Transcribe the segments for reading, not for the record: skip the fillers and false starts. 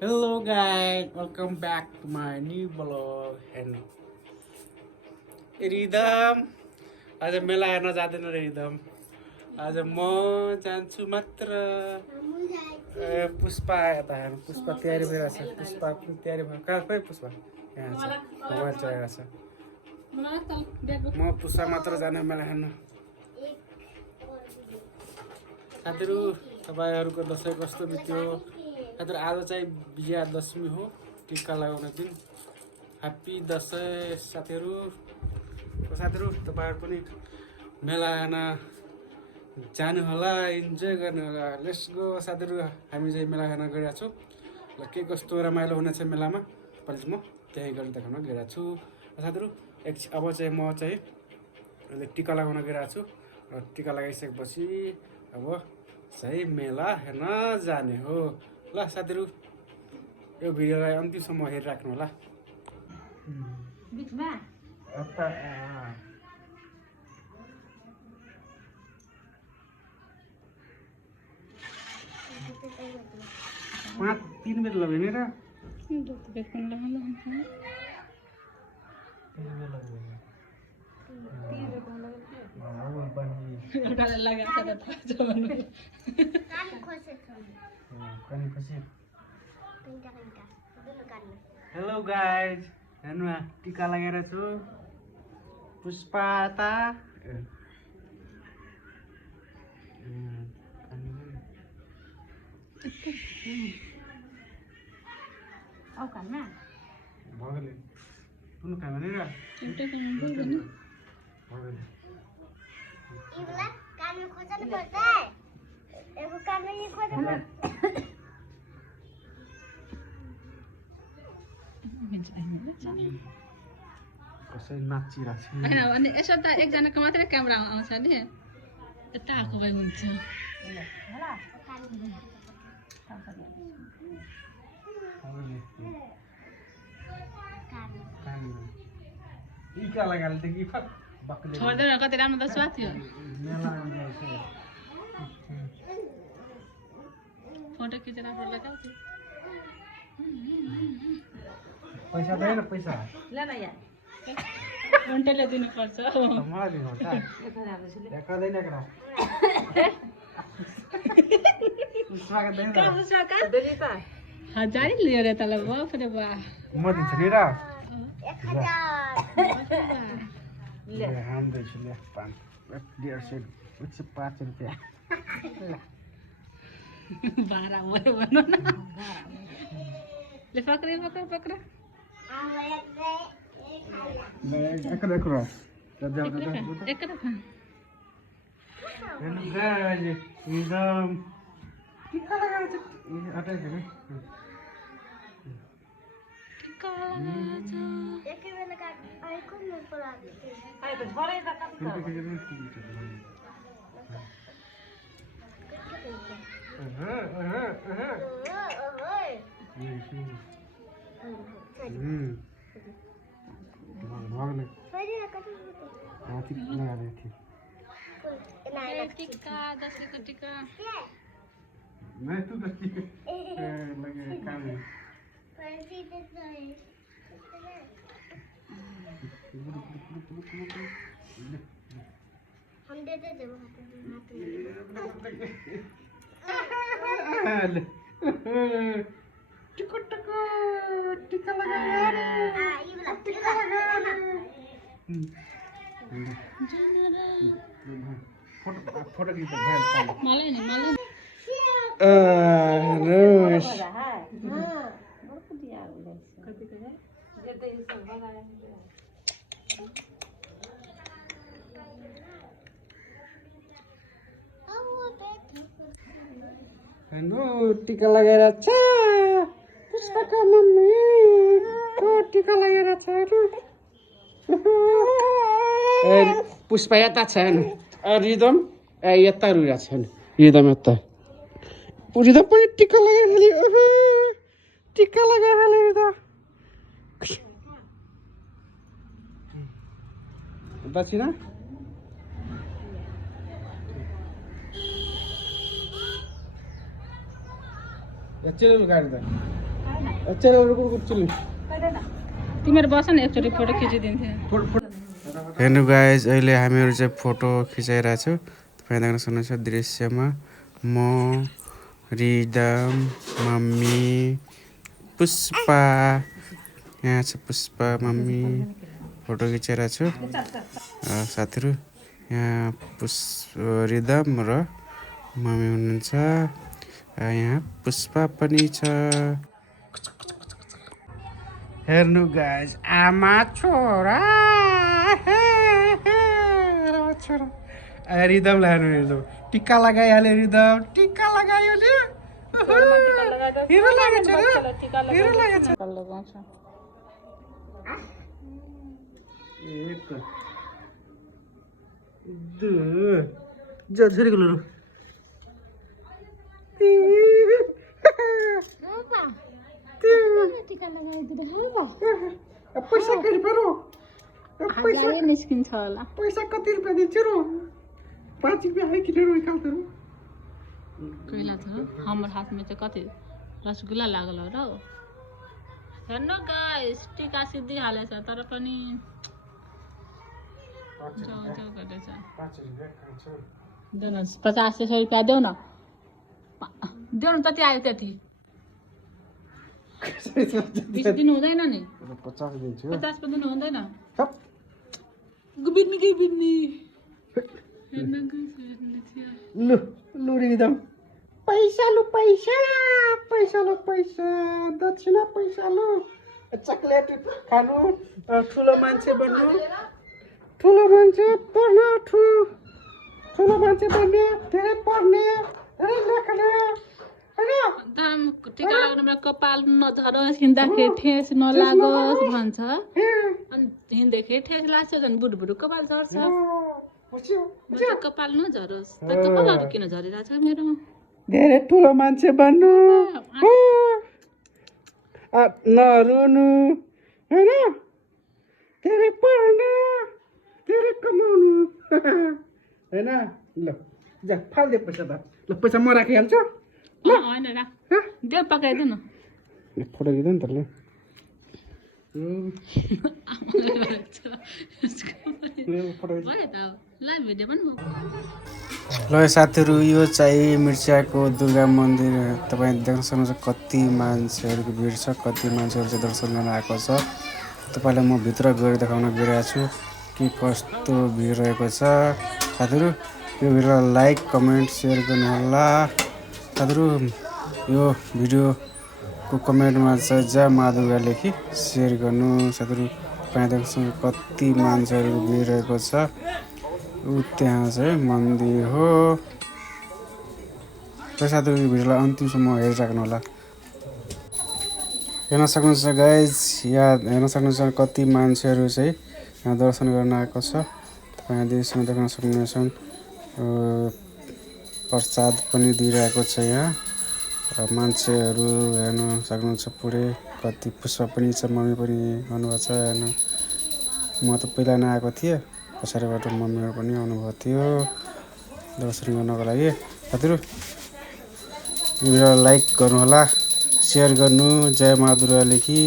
Hello guys, welcome back to my new vlog and rhythm आज मेला हेर्न जाँदैन रे रिदम आज म जान्छु मात्र पुष्पा यता हेर्नु पुष्पा तयारी भइरहेछ पुष्पा तयारी भयो कहाँ खोइ पुष्पा यहाँ छ मोबाइल चलाइरहेछ म पुष्पा मात्र जाने मेला हेर्न साथीहरू तपाईँहरूको दसैँ कस्तो बित्यो साथीहरू आज चाहिँ विजयादशमी हो टिका लगाउने दिन ह्याप्पी दसैँ साथीहरू तपाईँहरू पनि मेला हेर्न जानु होला इन्जोय गर्नु होला लेट्स गो साथीहरू हामी चाहिँ मेला हेर्न गइरहेको छौँ र के कस्तो रमाइलो हुनेछ मेलामा अहिले म त्यही गरेर देखाउन गइरहेको छु साथीहरू अब चाहिँ म चाहिँ अहिले टिका लगाउन गइरहेको छु र टिका लगाइसकेपछि अब चाहिँ मेला हेर्न जाने हो ल साथीहरू यो भिडियोलाई अन्तिमसम्म हेरिराख्नु होला बिचमा पाँच 3 बजे लगे र हेलो गाइज हेर्नु टिका लगाएर छु पुष्पा ता भगले कुन खाने र भगले कसै नाचिरहेको छ हैन अनि यसो त एकजनाको मात्रै क्यामेरा आउँछ नि यता आएको भए हुन्छ टिका लगाएर त कि फक बक्ले छोड्दैन कति राम्रो त स्वाद थियो फोटो खिचेर आफ्नो लगाउँछु पैसादैन पैसा ल न यार घन्टाले दिनुपर्छ मलाई दिनुहुन्छ देखाउँदैन केटा हजार लियो रे तँलाई बाफ रे बा म दिन्छु नि र 1000 हान्दैछु ले 5 रुपियाँ भाडा भयो भन्नु न ले पक्रे एकरा एकरा खा हेर्नु गाइज एकदम टिका लगाएर चाहिँ अटाइछ नि टिका लगाछ एकै बेला आइको न परा आइ त झरै त कति टिका दसैँको टिका नहीं तू दस्ती लगे काम में हम देते थे टिका लगा यार टिका लगा फोटो क्लिक मलाई नि मलाई रोश हेलो टिका लगाएर छ पुष्पाको मम्मी टिका लगाएर छ पुष्पा यता छ रिदम यता रुइरहेको छ रिदम यता रिदम पनि टिका लगाइहाल्यो टिका लगाइहाल्यो त दक्षिणा चिल्लो गाडी त चलो रुको रुको चलो तिमीहरू बस न एकचोटि फोटो खिचिदिन्थ्यो हेर्नु गाइज अहिले हामीहरू चाहिँ फोटो खिचाइरहेको छु तपाईँ देख्न सक्नुहुन्छ दृश्यमा म रिदम मम्मी पुष्पा यहाँ छ पुष्पा मम्मी फोटो खिचाइरहेको छु साथीहरू यहाँ रिदम र मम्मी हुनुहुन्छ यहाँ पुष्पा पनि छ हेर्नु गाइज आमा छोरा रिदम लानु रिदम टिका लगाइहाल्यो रिदम टिका लगायो नि हिरो लागेछ हिरो लागेछ एक दुई छोरीको लु पैसा कति पर्यो निस्किन्छ होला पैसा कति रुपियाँ दिन्छु र 5 रुपियाँ है किलो निकाल्छु कैला छ हाम्रो हातमा चाहिँ कति रसगुल्ला लागल हो र हेर्नु गाइस टिका सिद्धि हालेछ तर पनि जाउ गर्दैछ 50-100 रुपियाँ देऊ न जति आयो त्यति 20 दिनु हुँदैन नि 50 दिन्छु 50 पो दिनु हुँदैन हप गुबिन्नी लु लु रिदम पैसा लु पैसा दक्षिणा पैसा लु चकलेट खानु ठुलो मान्छे बन्नु ठुलो मान्छे पढ्नु ठुलो मान्छे बन्ने धेरै पढ्ने धेरै लेख्ने टिका लगाउनुमा कपाल नझरोस् हिँड्दाखेरि ठेस नलागोस् भन्छ अनि हिँड्दाखेरि ठेस लाग्छ झन् बुढो कपाल झर्छ कपाल नझरोस् त कपालहरू किन झरिरहेछ मेरो धेरै ठुलो मान्छे बन्नु नरुनु होइन धेरै पढ्नु धेरै कमाउनु होइन ल जा फाल्दे पैसा त ल पैसा म राखिहाल्छु होइन राख देऊ पकाइदिउ न फोटो खिच्दा नि त ल साथीहरू यो चाहिँ मिर्चियाको दुर्गा मन्दिर तपाईँ देख्न सक्नुहुन्छ कति मान्छेहरूको भिड छ कति मान्छेहरू चाहिँ दर्शन गर्न आएको छ तपाईँलाई म भित्र गएर देखाउन गइरहेको छु के कस्तो भिड रहेको छ साथीहरू यो भिडियोलाई लाइक कमेन्ट सेयर गर्नुहोला साथीहरू यो भिडियोको कमेन्टमा चाहिँ जय माँ दुर्गा लेखी सेयर गर्नु साथीहरू तपाईँ देख्न कति मान्छेहरूको भिड रहेको छ त्यहाँ चाहिँ मन्दिर हो साथीहरू यो भिडियोलाई अन्तिमसम्म हेरिराख्नु होला हेर्न सक्नुहुन्छ गाइज यहाँ हेर्न सक्नुहुन्छ कति मान्छेहरू चाहिँ यहाँ दर्शन गर्न आएको छ तपाईँ दृश्यमा देख्न सक्नुहुन्छ प्रसाद पनि दिइरहेको छ यहाँ मान्छेहरू हेर्न सक्नुहुन्छ पुरै कति पुष्पा पनि छ मम्मी पनि आउनुभएको छ हेर्न म त पहिला नआएको थिएँ पछाडिबाट मम्मीहरू पनि आउनुभएको थियो दर्शन गर्नको लागि साथीहरू भिडियोलाई लाइक गर्नुहोला सेयर गर्नु जय माँ दुर्गा लेखी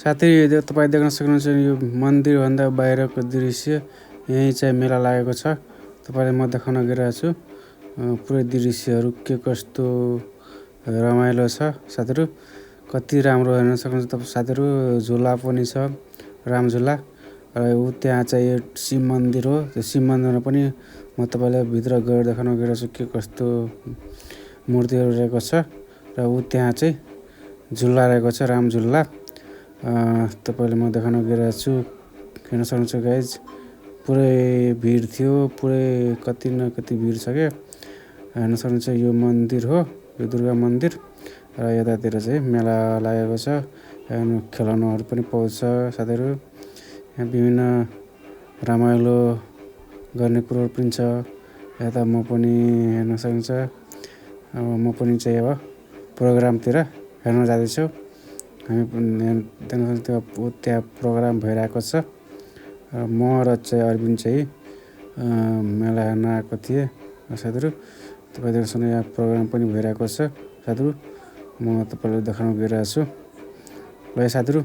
साथै तपाईँ देख्न सक्नुहुन्छ यो मन्दिरभन्दा बाहिरको दृश्य। यहीँ चाहिँ मेला लागेको छ। तपाईँलाई म देखाउन गइरहेको छु पुरै दृश्यहरू के कस्तो रमाइलो छ साथीहरू। कति राम्रो हेर्न सक्नुहुन्छ तपाईँ साथीहरू। झुला पनि छ, राम झुला। र ऊ त्यहाँ चाहिँ यो शिव मन्दिर हो। त्यो शिव मन्दिरमा पनि म तपाईँलाई भित्र गएर देखाउन गइरहेको छु के कस्तो मूर्तिहरू रहेको छ। र ऊ त्यहाँ चाहिँ झुला रहेको छ, राम झुला। तपाईँलाई म देखाउन गइरहेको छु। हेर्न सक्नुहुन्छ गाइज, पुरै भिड थियो, पुरै कति न कति भिड छ क्या। हेर्न सक्नुहुन्छ यो मन्दिर हो, यो दुर्गा मन्दिर। र यतातिर चाहिँ मेला लागेको छ। खेलौनाहरू पनि पाउँछ साथीहरू। यहाँ विभिन्न रमाइलो गर्ने कुरोहरू पनि छ। यता म पनि हेर्न सक्नुहुन्छ, म पनि चाहिँ अब प्रोग्रामतिर हेर्न जाँदैछु। हामी पनि त्यहाँ प्रोग्राम भइरहेको छ। म र चाहिँ अरविन्द चाहिँ मेला हेर्न आएको थिएँ साथीहरू। तपाईँ देख्न सक्नुहुन्छ यहाँ प्रोग्राम पनि भइरहेको छ साथीहरू। म तपाईँलाई देखाउन गइरहेको छु। ल साथीहरू,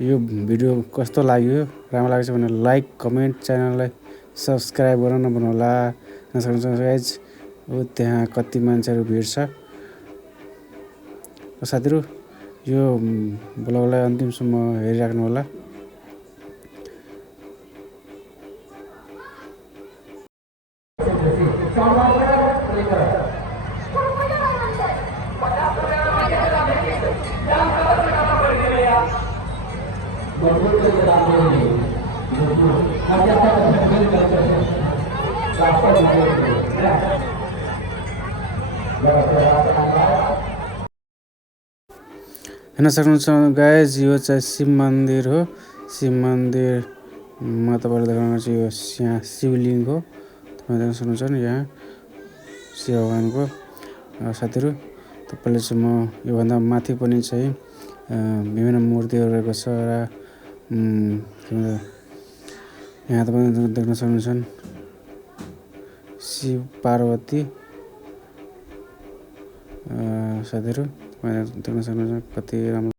यो भिडियो कस्तो लाग्यो, राम्रो लागेको छ भने लाइक, कमेन्ट, च्यानललाई सब्सक्राइब गर्न नभुल्नुहोला। हेर्न सक्नुहुन्छ गाइज, ऊ त्यहाँ कति मान्छेहरू भिड छ। र साथीहरू, यो ब्लगलाई अन्तिमसम्म हेरिराख्नु होला। हेर्न सक्नुहुन्छ गाइज, यो चाहिँ शिव मन्दिर हो। शिव मन्दिरमा तपाईँले देख्नुहुन्छ यो यहाँ शिवलिङ्ग हो। तपाईँ देख्न सक्नुहुन्छ नि यहाँ शिव भगवानको। साथीहरू, तपाईँले चाहिँ म योभन्दा माथि पनि चाहिँ विभिन्न मूर्तिहरू रहेको छ। र यहाँ तपाईँ देख्न सक्नुहुन्छ शिव पार्वती। साथीहरू, तपाईँ देख्न सक्नुहुन्छ कति राम्रो।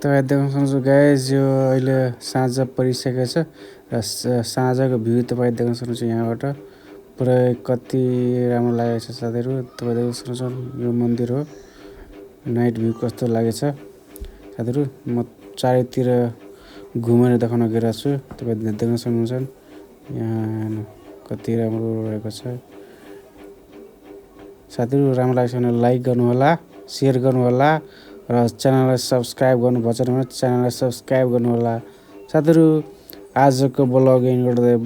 तपाईँ देख्न सक्नुहुन्छ गाइज, यो अहिले साँझ परिसकेको छ। र साँझको भ्यू तपाईँ देख्न सक्नुहुन्छ यहाँबाट। पुरै कति राम्रो लागेको छ साथीहरू। तपाईँ देख्न सक्नुहुन्छ यो मन्दिर हो। नाइट भ्यू कस्तो लागेछ साथीहरू। म चारैतिर घुमेर देखाउन गइरहेको छु। तपाईँ देख्न सक्नुहुन्छ यहाँ कति राम्रो रहेको छ साथीहरू। राम्रो लागेको छ भने लाइक गर्नुहोला, सेयर गर्नुहोला। र च्यानललाई सब्सक्राइब गर्नुभएको छैन भने च्यानललाई सब्सक्राइब गर्नुहोला साथीहरू। आजको ब्लग एन्ड गर्दै